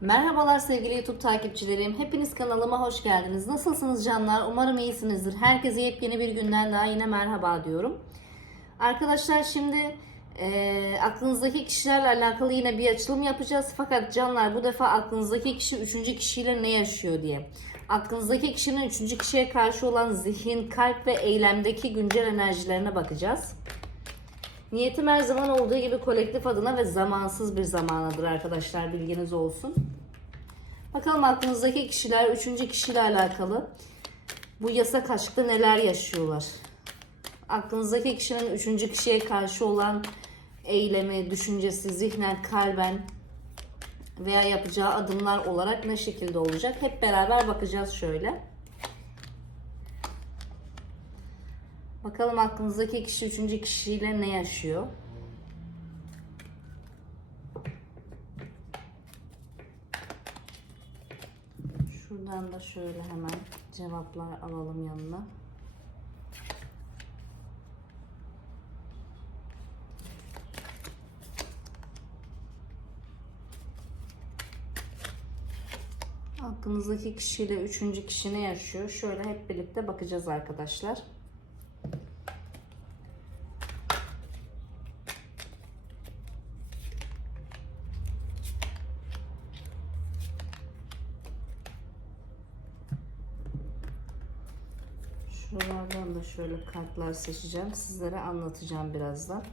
Merhabalar sevgili YouTube takipçilerim. Hepiniz kanalıma hoş geldiniz. Nasılsınız canlar? Umarım iyisinizdir. Herkese yepyeni bir günden daha yine merhaba diyorum. Arkadaşlar şimdi e, aklınızdaki kişilerle alakalı yine bir açılım yapacağız. Fakat canlar bu defa aklınızdaki kişi üçüncü kişiyle ne yaşıyor diye. Aklınızdaki kişinin üçüncü kişiye karşı olan zihin, kalp ve eylemdeki güncel enerjilerine bakacağız. Niyetim her zaman olduğu gibi kolektif adına ve zamansız bir zamanadır arkadaşlar bilginiz olsun. Bakalım aklınızdaki kişiler üçüncü kişiyle alakalı bu yasak aşkta neler yaşıyorlar? Aklınızdaki kişinin üçüncü kişiye karşı olan eylemi, düşüncesi, zihnen, kalben veya yapacağı adımlar olarak ne şekilde olacak? Hep beraber bakacağız şöyle. Bakalım aklınızdaki kişi üçüncü kişiyle ne yaşıyor? Şuradan da şöyle hemen cevaplar alalım yanına. Aklınızdaki kişiyle üçüncü kişi ne yaşıyor? Şöyle hep birlikte bakacağız arkadaşlar. Şuralardan da şöyle kartlar seçeceğim. Sizlere anlatacağım birazdan.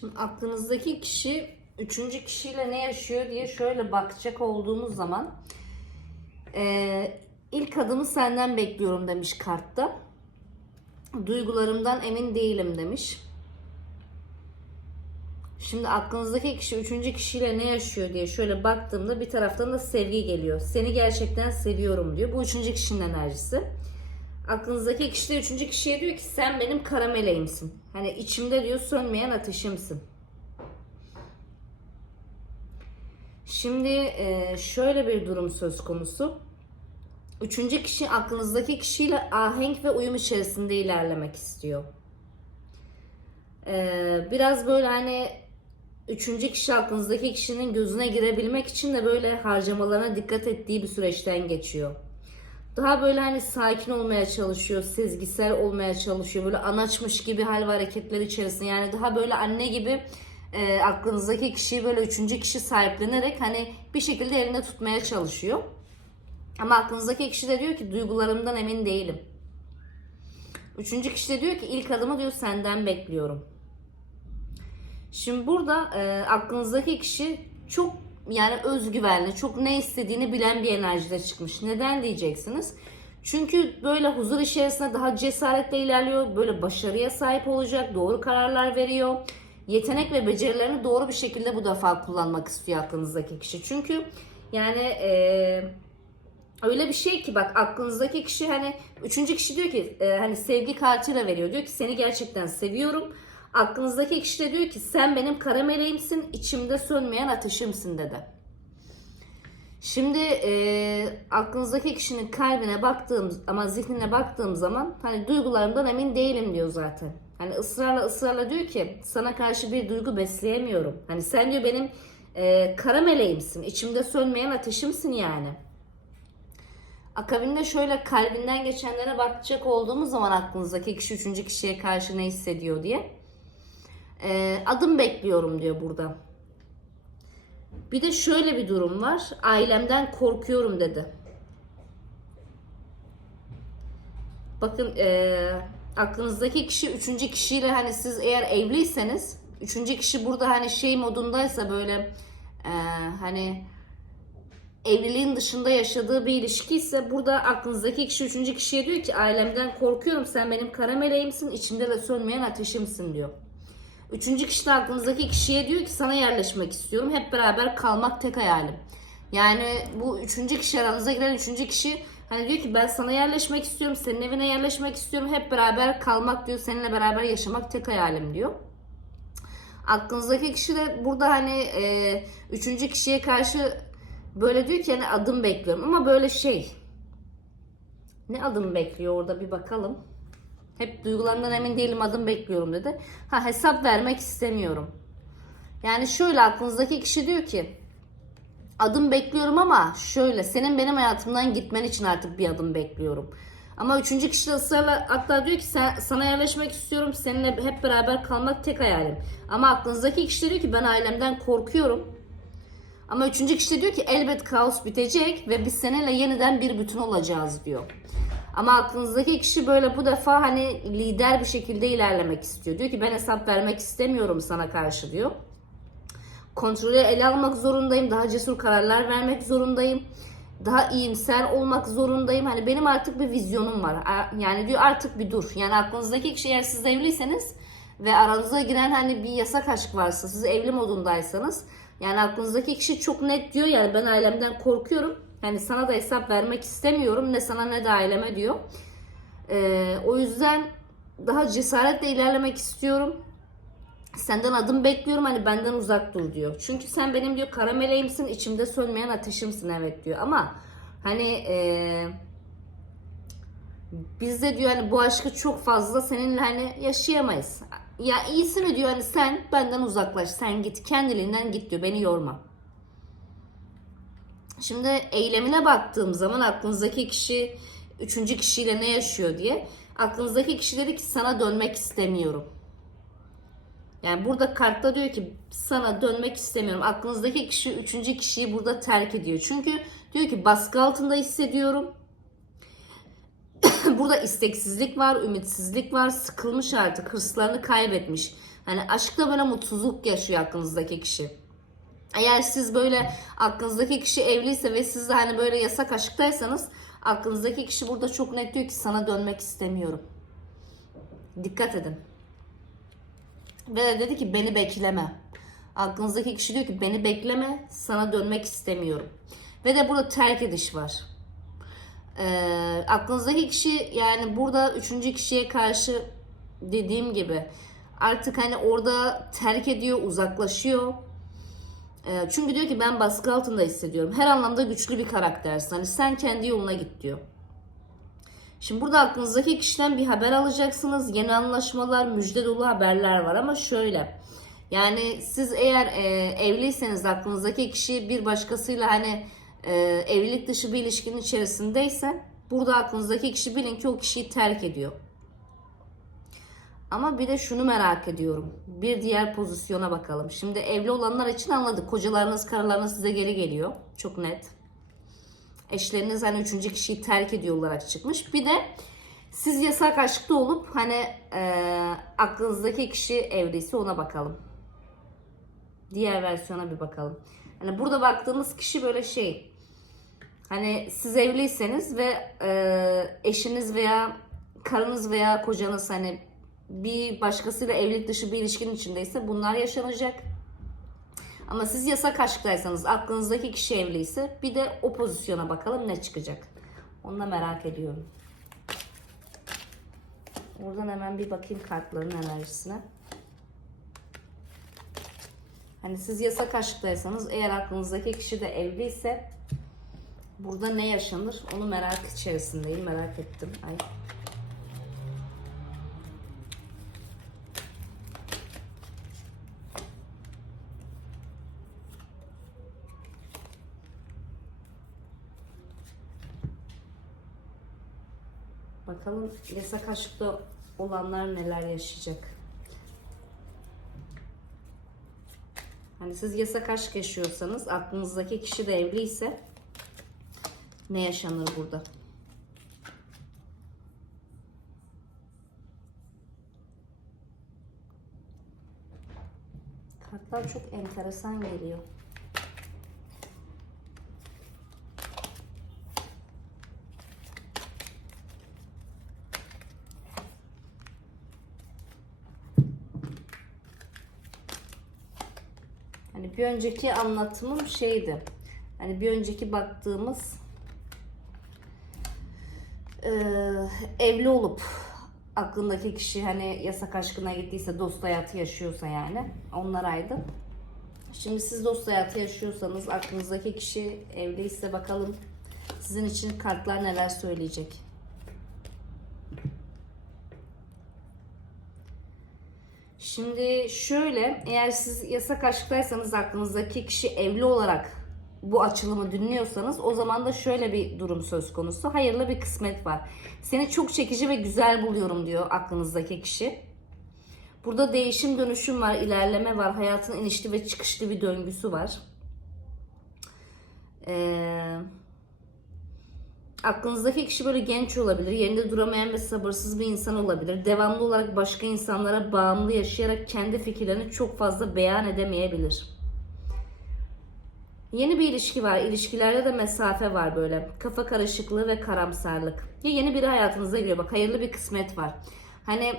Şimdi aklınızdaki kişi üçüncü kişiyle ne yaşıyor diye şöyle bakacak olduğumuz zaman eee, ilk adımı senden bekliyorum demiş kartta. Duygularımdan emin değilim demiş. Şimdi aklınızdaki kişi üçüncü kişiyle ne yaşıyor diye şöyle baktığımda bir taraftan da sevgi geliyor. Seni gerçekten seviyorum diyor. Bu üçüncü kişinin enerjisi. Aklınızdaki kişi de üçüncü kişiye diyor ki sen benim kara meleğimsin. Hani içimde diyor sönmeyen ateşimsin. Şimdi e, şöyle bir durum söz konusu. Üçüncü kişi aklınızdaki kişiyle ahenk ve uyum içerisinde ilerlemek istiyor. E, biraz böyle hani üçüncü kişi aklınızdaki kişinin gözüne girebilmek için de böyle harcamalarına dikkat ettiği bir süreçten geçiyor. Daha böyle hani sakin olmaya çalışıyor, sezgisel olmaya çalışıyor. Böyle anaçmış gibi hal ve hareketler içerisinde. Yani daha böyle anne gibi e, aklınızdaki kişiyi böyle üçüncü kişi sahiplenerek hani bir şekilde elinde tutmaya çalışıyor. Ama aklınızdaki kişi de diyor ki duygularımdan emin değilim. Üçüncü kişi de diyor ki ilk adımı diyor senden bekliyorum. Şimdi burada e, aklınızdaki kişi çok yani özgüvenli, çok ne istediğini bilen bir enerjide çıkmış. Neden diyeceksiniz? Çünkü böyle huzur içerisinde daha cesaretle ilerliyor, böyle başarıya sahip olacak, doğru kararlar veriyor. Yetenek ve becerilerini doğru bir şekilde bu defa kullanmak istiyor aklınızdaki kişi. Çünkü yani eee öyle bir şey ki bak aklınızdaki kişi hani üçüncü kişi diyor ki e, hani sevgi kartıyla veriyor. Diyor ki seni gerçekten seviyorum. Aklınızdaki kişi de diyor ki sen benim kara meleğimsin, içimde sönmeyen ateşimsin dedi. Şimdi e, aklınızdaki kişinin kalbine baktığım ama zihnine baktığım zaman hani duygularımdan emin değilim diyor zaten. Hani ısrarla ısrarla diyor ki sana karşı bir duygu besleyemiyorum. Hani sen diyor benim e, kara meleğimsin, içimde sönmeyen ateşimsin yani. Akabinde şöyle kalbinden geçenlere bakacak olduğumuz zaman aklınızdaki kişi üçüncü kişiye karşı ne hissediyor diye. Ee, adım bekliyorum diyor burada. Bir de şöyle bir durum var. Ailemden korkuyorum dedi. Bakın ee, aklınızdaki kişi üçüncü kişiyle hani siz eğer evliyseniz üçüncü kişi burada hani şey modundaysa böyle ee, hani evliliğin dışında yaşadığı bir ilişki ise burada aklınızdaki kişi üçüncü kişiye diyor ki ailemden korkuyorum sen benim kara meleğimsin içimde de sönmeyen ateşimsin diyor. Üçüncü kişi de aklınızdaki kişiye diyor ki sana yerleşmek istiyorum. Hep beraber kalmak tek hayalim. Yani bu üçüncü kişi aranıza giren üçüncü kişi hani diyor ki ben sana yerleşmek istiyorum. Senin evine yerleşmek istiyorum. Hep beraber kalmak diyor. Seninle beraber yaşamak tek hayalim diyor. Aklınızdaki kişi de burada hani e, üçüncü kişiye karşı böyle diyor ki hani adım bekliyorum. Ama böyle şey ne adım bekliyor orada bir bakalım. Hep duygularımdan emin değilim adım bekliyorum dedi. Ha hesap vermek istemiyorum. Yani şöyle aklınızdaki kişi diyor ki adım bekliyorum ama şöyle senin benim hayatımdan gitmen için artık bir adım bekliyorum. Ama üçüncü kişi de ısrarla hatta diyor ki sen, sana yerleşmek istiyorum seninle hep beraber kalmak tek hayalim. Ama aklınızdaki kişi diyor ki ben ailemden korkuyorum. Ama üçüncü kişi de diyor ki elbet kaos bitecek ve biz seninle yeniden bir bütün olacağız diyor. Ama aklınızdaki kişi böyle bu defa hani lider bir şekilde ilerlemek istiyor. Diyor ki ben hesap vermek istemiyorum sana karşı diyor. Kontrolü ele almak zorundayım. Daha cesur kararlar vermek zorundayım. Daha iyimser olmak zorundayım. Hani benim artık bir vizyonum var. Yani diyor artık bir dur. Yani aklınızdaki kişi eğer siz evliyseniz ve aranıza giren hani bir yasak aşk varsa siz evli modundaysanız yani aklınızdaki kişi çok net diyor yani ben ailemden korkuyorum. Yani sana da hesap vermek istemiyorum ne sana ne de aileme diyor. Ee, o yüzden daha cesaretle ilerlemek istiyorum. Senden adım bekliyorum hani benden uzak dur diyor. Çünkü sen benim diyor kara meleğimsin içimde sönmeyen ateşimsin evet diyor. Ama hani eee biz de diyor hani bu aşkı çok fazla seninle hani yaşayamayız. Ya iyisi mi diyor hani sen benden uzaklaş sen git kendiliğinden git diyor beni yorma. Şimdi eylemine baktığım zaman aklınızdaki kişi üçüncü kişiyle ne yaşıyor diye aklınızdaki kişi dedi ki sana dönmek istemiyorum. Yani burada kartta diyor ki sana dönmek istemiyorum. Aklınızdaki kişi üçüncü kişiyi burada terk ediyor. Çünkü diyor ki baskı altında hissediyorum. burada isteksizlik var, ümitsizlik var, sıkılmış artık, hırslarını kaybetmiş. Hani aşkta böyle mutsuzluk yaşıyor aklınızdaki kişi. Eğer siz böyle aklınızdaki kişi evliyse ve siz de hani böyle yasak aşktaysanız aklınızdaki kişi burada çok net diyor ki sana dönmek istemiyorum. Dikkat edin. Ve dedi ki beni bekleme. Aklınızdaki kişi diyor ki beni bekleme sana dönmek istemiyorum. Ve de burada terk ediş var. Ee, aklınızdaki kişi yani burada üçüncü kişiye karşı dediğim gibi artık hani orada terk ediyor, uzaklaşıyor. Ee, çünkü diyor ki ben baskı altında hissediyorum. Her anlamda güçlü bir karaktersin. Hani sen kendi yoluna git diyor. Şimdi burada aklınızdaki kişiden bir haber alacaksınız. Yeni anlaşmalar, müjde dolu haberler var ama şöyle. Yani siz eğer e, evliyseniz aklınızdaki kişi bir başkasıyla hani e, evlilik dışı bir ilişkinin içerisindeyse burada aklınızdaki kişi bilin ki o kişiyi terk ediyor. Ama bir de şunu merak ediyorum. Bir diğer pozisyona bakalım. Şimdi evli olanlar için anladık. Kocalarınız, karılarınız size geri geliyor. Çok net. Eşleriniz hani üçüncü kişiyi terk ediyor olarak çıkmış. Bir de siz yasak aşkta olup hani e, aklınızdaki kişi evliyse ona bakalım. Diğer versiyona bir bakalım. Hani burada baktığımız kişi böyle şey. Hani siz evliyseniz ve e, eşiniz veya karınız veya kocanız hani bir başkasıyla evlilik dışı bir ilişkinin içindeyse bunlar yaşanacak. Ama siz yasak aşktaysanız aklınızdaki kişi evliyse bir de o pozisyona bakalım ne çıkacak. Onu da merak ediyorum. Oradan hemen bir bakayım kartların enerjisine. Hani siz yasak aşktaysanız eğer aklınızdaki kişi de evliyse burada ne yaşanır onu merak içerisindeyim. Merak ettim. Ay. Bakalım yasak aşkta olanlar neler yaşayacak. Hani siz yasak aşk yaşıyorsanız aklınızdaki kişi de evliyse ne yaşanır burada? Kartlar çok enteresan geliyor. Bir önceki anlatımım şeydi. Hani bir önceki baktığımız eee, evli olup aklındaki kişi hani yasak aşkına gittiyse dost hayatı yaşıyorsa yani onlaraydı. Şimdi siz dost hayatı yaşıyorsanız aklınızdaki kişi evliyse bakalım sizin için kartlar neler söyleyecek. Şimdi şöyle eğer siz yasak aşktaysanız aklınızdaki kişi evli olarak bu açılımı dinliyorsanız o zaman da şöyle bir durum söz konusu. Hayırlı bir kısmet var. Seni çok çekici ve güzel buluyorum diyor aklınızdaki kişi. Burada değişim dönüşüm var, ilerleme var. Hayatın inişli ve çıkışlı bir döngüsü var. Ee, aklınızdaki kişi böyle genç olabilir, yerinde duramayan ve sabırsız bir insan olabilir. Devamlı olarak başka insanlara bağımlı yaşayarak kendi fikirlerini çok fazla beyan edemeyebilir. Yeni bir ilişki var. İlişkilerde de mesafe var böyle. Kafa karışıklığı ve karamsarlık. Ya yeni biri hayatınıza giriyor. Bak hayırlı bir kısmet var. Hani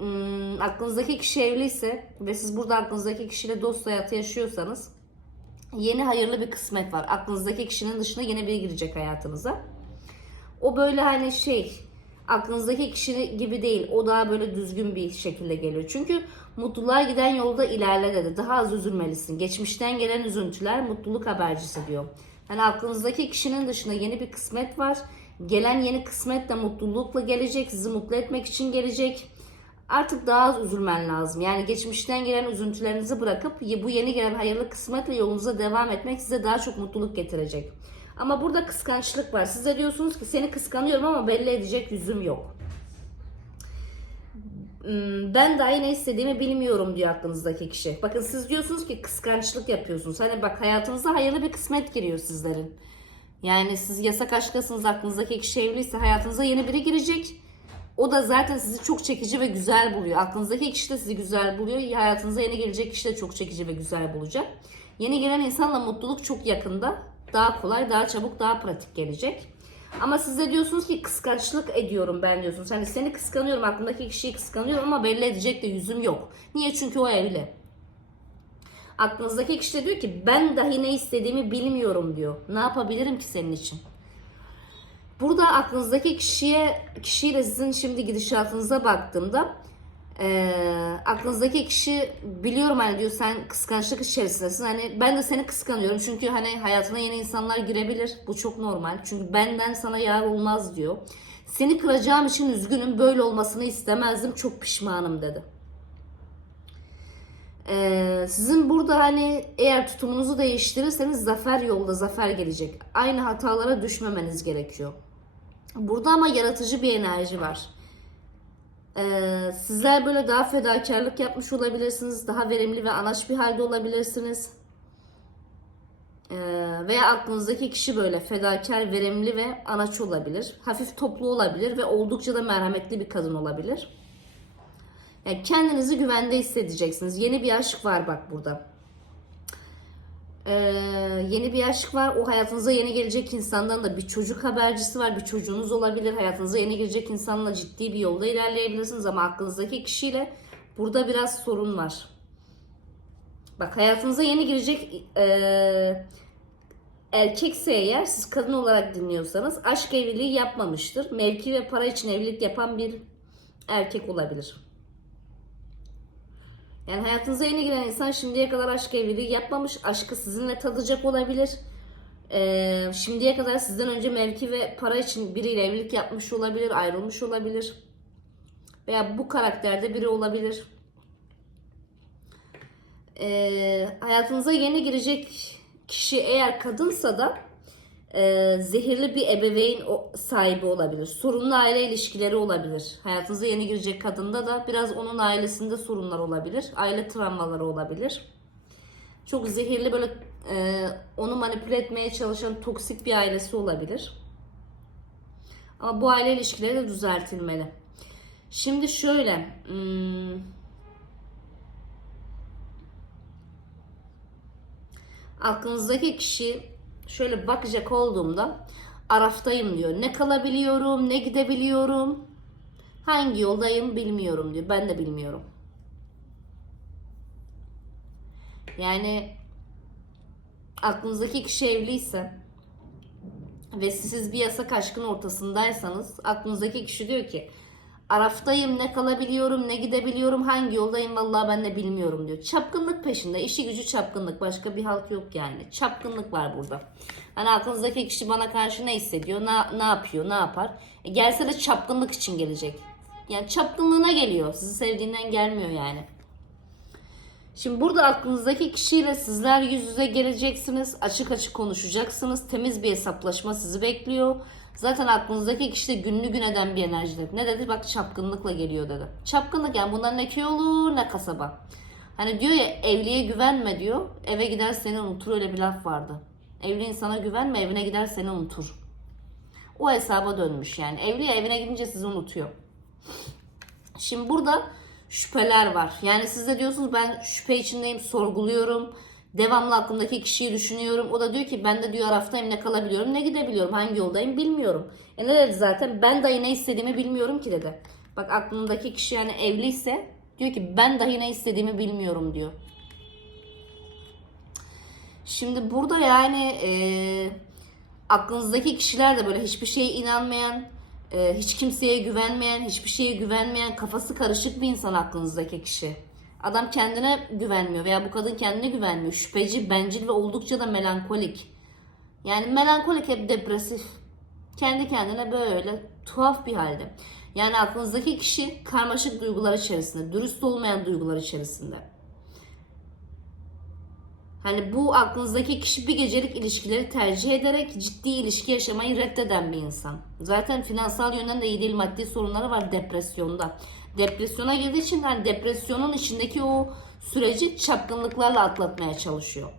ım, aklınızdaki kişi evliyse ve siz burada aklınızdaki kişiyle dost hayatı yaşıyorsanız yeni hayırlı bir kısmet var. Aklınızdaki kişinin dışında yeni biri girecek hayatınıza. O böyle hani şey aklınızdaki kişi gibi değil. O daha böyle düzgün bir şekilde geliyor. Çünkü mutluluğa giden yolda ilerle dedi. Daha az üzülmelisin. Geçmişten gelen üzüntüler mutluluk habercisi diyor. Hani aklınızdaki kişinin dışında yeni bir kısmet var. Gelen yeni kısmet de mutlulukla gelecek. Sizi mutlu etmek için gelecek. Artık daha az üzülmen lazım. Yani geçmişten gelen üzüntülerinizi bırakıp bu yeni gelen hayırlı kısmetle yolunuza devam etmek size daha çok mutluluk getirecek. Ama burada kıskançlık var. Siz de diyorsunuz ki seni kıskanıyorum ama belli edecek yüzüm yok. Hmm, Ben dahi ne istediğimi bilmiyorum diyor aklınızdaki kişi. Bakın siz diyorsunuz ki kıskançlık yapıyorsunuz. Hani bak hayatınıza hayırlı bir kısmet giriyor sizlerin. Yani siz yasak aşkasınız aklınızdaki kişi evliyse hayatınıza yeni biri girecek. O da zaten sizi çok çekici ve güzel buluyor. Aklınızdaki kişi de sizi güzel buluyor. Hayatınıza yeni gelecek kişi de çok çekici ve güzel bulacak. Yeni gelen insanla mutluluk çok yakında. Daha kolay, daha çabuk, daha pratik gelecek. Ama siz de diyorsunuz ki kıskançlık ediyorum ben diyorsunuz. Hani seni kıskanıyorum, aklımdaki kişiyi kıskanıyorum ama belli edecek de yüzüm yok. Niye? Çünkü o evli. Aklınızdaki kişi de diyor ki ben dahi ne istediğimi bilmiyorum diyor. Ne yapabilirim ki senin için? Burada aklınızdaki kişiye, kişiyle sizin şimdi gidişatınıza baktığımda eee, aklınızdaki kişi biliyorum hani diyor sen kıskançlık içerisindesin. Hani ben de seni kıskanıyorum çünkü hani hayatına yeni insanlar girebilir. Bu çok normal. Çünkü benden sana yar olmaz diyor. Seni kıracağım için üzgünüm. Böyle olmasını istemezdim. Çok pişmanım dedi. Ee, sizin burada hani eğer tutumunuzu değiştirirseniz zafer yolda zafer gelecek. Aynı hatalara düşmemeniz gerekiyor. Burada ama yaratıcı bir enerji var. Ee, sizler böyle daha fedakarlık yapmış olabilirsiniz. Daha verimli ve anaç bir halde olabilirsiniz. Ee, veya aklınızdaki kişi böyle fedakar, verimli ve anaç olabilir. Hafif toplu olabilir ve oldukça da merhametli bir kadın olabilir. Yani kendinizi güvende hissedeceksiniz. Yeni bir aşk var bak burada. Ee, yeni bir aşk var. O hayatınıza yeni gelecek insandan da bir çocuk habercisi var. Bir çocuğunuz olabilir. Hayatınıza yeni gelecek insanla ciddi bir yolda ilerleyebilirsiniz ama aklınızdaki kişiyle burada biraz sorun var. Bak hayatınıza yeni girecek ee, erkekse eğer siz kadın olarak dinliyorsanız aşk evliliği yapmamıştır. Mevki ve para için evlilik yapan bir erkek olabilir. Yani hayatınıza yeni giren insan şimdiye kadar aşk evliliği yapmamış. Aşkı sizinle tadacak olabilir. Ee, şimdiye kadar sizden önce mevki ve para için biriyle evlilik yapmış olabilir, ayrılmış olabilir. Veya bu karakterde biri olabilir. Ee, hayatınıza yeni girecek kişi eğer kadınsa da e, zehirli bir ebeveyn sahibi olabilir. Sorunlu aile ilişkileri olabilir. Hayatınıza yeni girecek kadında da biraz onun ailesinde sorunlar olabilir. Aile travmaları olabilir. Çok zehirli böyle e, onu manipüle etmeye çalışan toksik bir ailesi olabilir. Ama bu aile ilişkileri de düzeltilmeli. Şimdi şöyle, hmm, aklınızdaki kişi şöyle bakacak olduğumda araftayım diyor. Ne kalabiliyorum, ne gidebiliyorum, hangi yoldayım bilmiyorum diyor. Ben de bilmiyorum. Yani aklınızdaki kişi evliyse ve siz bir yasak aşkın ortasındaysanız aklınızdaki kişi diyor ki Araftayım ne kalabiliyorum ne gidebiliyorum hangi yoldayım vallahi ben de bilmiyorum diyor. Çapkınlık peşinde işi gücü çapkınlık başka bir halt yok yani. Çapkınlık var burada. Hani aklınızdaki kişi bana karşı ne hissediyor ne, ne yapıyor ne yapar. E, gelse de çapkınlık için gelecek. Yani çapkınlığına geliyor sizi sevdiğinden gelmiyor yani. Şimdi burada aklınızdaki kişiyle sizler yüz yüze geleceksiniz. Açık açık konuşacaksınız. Temiz bir hesaplaşma sizi bekliyor. Zaten aklınızdaki kişi de günlü gün eden bir enerjide. Ne dedi? Bak çapkınlıkla geliyor dedi. Çapkınlık yani bunlar ne köy olur ne kasaba. Hani diyor ya evliye güvenme diyor. Eve gider seni unutur öyle bir laf vardı. Evli insana güvenme evine gider seni unutur. O hesaba dönmüş yani. Evli evine gidince sizi unutuyor. Şimdi burada şüpheler var. Yani siz de diyorsunuz ben şüphe içindeyim, sorguluyorum. Devamlı aklımdaki kişiyi düşünüyorum. O da diyor ki ben de diyor Araftayım ne kalabiliyorum ne gidebiliyorum hangi yoldayım bilmiyorum. E ne dedi zaten ben dahi ne istediğimi bilmiyorum ki dedi. Bak aklındaki kişi yani evliyse diyor ki ben dahi ne istediğimi bilmiyorum diyor. Şimdi burada yani e, aklınızdaki kişiler de böyle hiçbir şeye inanmayan, e, hiç kimseye güvenmeyen, hiçbir şeye güvenmeyen, kafası karışık bir insan aklınızdaki kişi. Adam kendine güvenmiyor veya bu kadın kendine güvenmiyor. Şüpheci, bencil ve oldukça da melankolik. Yani melankolik hep depresif. Kendi kendine böyle tuhaf bir halde. Yani aklınızdaki kişi karmaşık duygular içerisinde, dürüst olmayan duygular içerisinde. Hani bu aklınızdaki kişi bir gecelik ilişkileri tercih ederek ciddi ilişki yaşamayı reddeden bir insan. Zaten finansal yönden de iyi değil maddi sorunları var depresyonda. Depresyona girdiği için hani depresyonun içindeki o süreci çapkınlıklarla atlatmaya çalışıyor.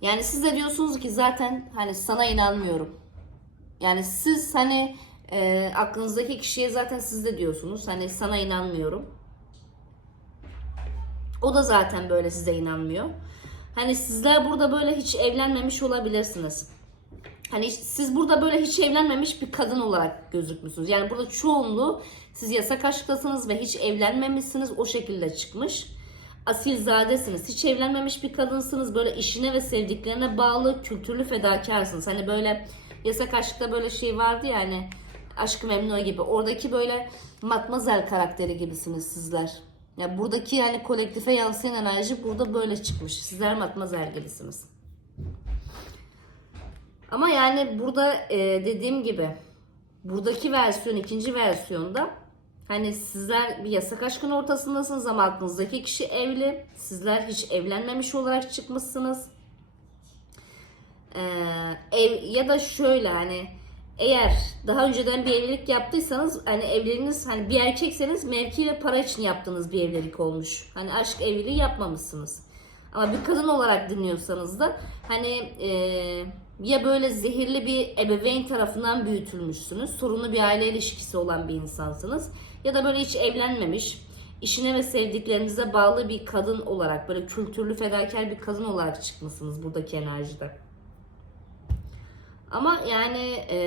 Yani siz de diyorsunuz ki zaten hani sana inanmıyorum. Yani siz hani e, aklınızdaki kişiye zaten siz de diyorsunuz hani sana inanmıyorum. O da zaten böyle size inanmıyor. Hani sizler burada böyle hiç evlenmemiş olabilirsiniz. Hani siz burada böyle hiç evlenmemiş bir kadın olarak gözükmüşsünüz. Yani burada çoğunluğu siz yasak aşktasınız ve hiç evlenmemişsiniz. O şekilde çıkmış. Asilzadesiniz. Hiç evlenmemiş bir kadınsınız. Böyle işine ve sevdiklerine bağlı, kültürlü fedakarsınız. Hani böyle yasak aşkta böyle şey vardı ya hani Aşkı Memnu gibi. Oradaki böyle matmazel karakteri gibisiniz sizler. Ya buradaki yani kolektife yansıyan enerji burada böyle çıkmış. Sizler matmazel gibisiniz. Ama yani burada e, dediğim gibi buradaki versiyon ikinci versiyonda hani sizler bir yasak aşkın ortasındasınız ama aklınızdaki kişi evli. Sizler hiç evlenmemiş olarak çıkmışsınız. Ee, ev, ya da şöyle hani eğer daha önceden bir evlilik yaptıysanız hani evliliğiniz hani bir erkekseniz mevki ve para için yaptığınız bir evlilik olmuş. Hani aşk evliliği yapmamışsınız. Ama bir kadın olarak dinliyorsanız da hani e, ya böyle zehirli bir ebeveyn tarafından büyütülmüşsünüz. Sorunlu bir aile ilişkisi olan bir insansınız. Ya da böyle hiç evlenmemiş, işine ve sevdiklerinize bağlı bir kadın olarak böyle kültürlü fedakar bir kadın olarak çıkmışsınız buradaki enerjide. Ama yani e,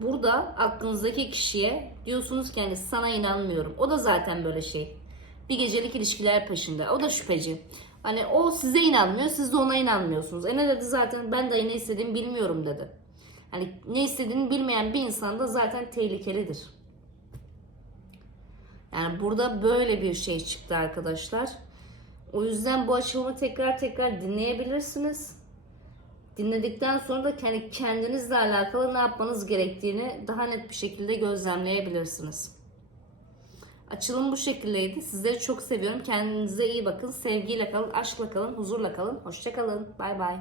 burada aklınızdaki kişiye diyorsunuz ki hani sana inanmıyorum. O da zaten böyle şey. Bir gecelik ilişkiler peşinde. O da şüpheci. Hani o size inanmıyor, siz de ona inanmıyorsunuz. E ne dedi zaten ben dayı ne istediğimi bilmiyorum dedi. Hani ne istediğini bilmeyen bir insan da zaten tehlikelidir. Yani burada böyle bir şey çıktı arkadaşlar. O yüzden bu açılımı tekrar tekrar dinleyebilirsiniz. Dinledikten sonra da kendi kendinizle alakalı ne yapmanız gerektiğini daha net bir şekilde gözlemleyebilirsiniz. Açılım bu şekildeydi. Sizleri çok seviyorum. Kendinize iyi bakın. Sevgiyle kalın, aşkla kalın, huzurla kalın. Hoşça kalın. Bay bay.